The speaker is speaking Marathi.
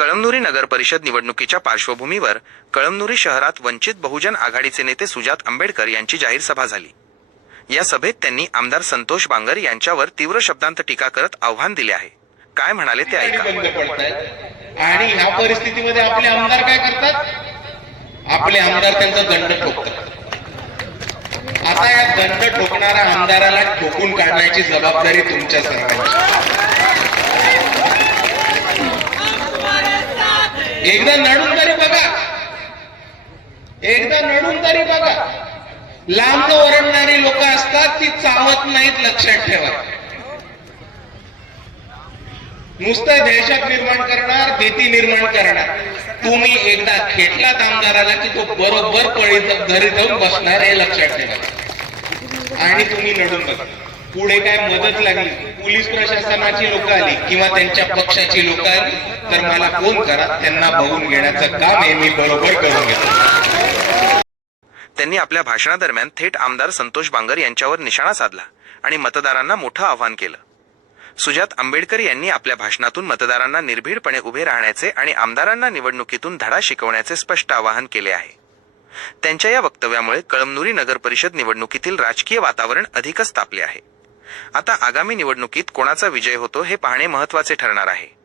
कळमनुरी नगर परिषद निवडणुकीच्या पार्श्वभूमीवर कळमनुरी शहरात वंचित बहुजन आघाडीचे नेते सुजात आंबेडकर यांची जाहीर सभा झाली. या सभेत त्यांनी आमदार संतोष बांगर यांच्यावर तीव्र शब्दांत टीका करत आव्हान दिले आहे. काय म्हणाले ते ऐका. आणि ह्या परिस्थितीमध्ये आपले आमदार काय करतात? आपले आमदार त्यांचा दंड ठोकतात. आता या दंड ठोकणाऱ्या आमदाराला ठोकून काढण्याची जबाबदारी तुमच्या सरकारची. एकदा नडून तरी बघा. एकदा नडून तरी बघा. लांब ओरडणारी लोक असतात ती चावत नाहीत लक्षात ठेवा. नुसतं दहशत निर्माण करणार भीती निर्माण करणार. तुम्ही एकदा खेटलात आमदाराला की तो बरोबर पळी घरी जाऊन बसणार हे लक्षात ठेवा. आणि तुम्ही नडून बघा. पुढे काय मदत लागली? पोलीस प्रशासनाची लोक आली किंवा त्यांच्या पक्षाची लोक आली? तर मला फोन करा त्यांना बघून घेण्याचं काम हे मी बरोबर करून घेतो. त्यांनी आपल्या भाषणादरम्यान थेट आमदार संतोष बांगर यांच्यावर निशाणा साधला आणि मतदारांना मोठं आवाहन केलं. सुजात आंबेडकर यांनी आपल्या भाषणातून मतदारांना निर्भीडपणे उभे राहण्याचे आणि आमदारांना निवडणुकीतून धडा शिकवण्याचे स्पष्ट आवाहन केले आहे. त्यांच्या या वक्तव्यामुळे कळमनुरी नगर परिषद निवडणुकीतील राजकीय वातावरण अधिकच तापले आहे. आता आगामी निवडणुकीत कोणाचा विजय होतो हे पाहणे महत्त्वाचे ठरणार आहे.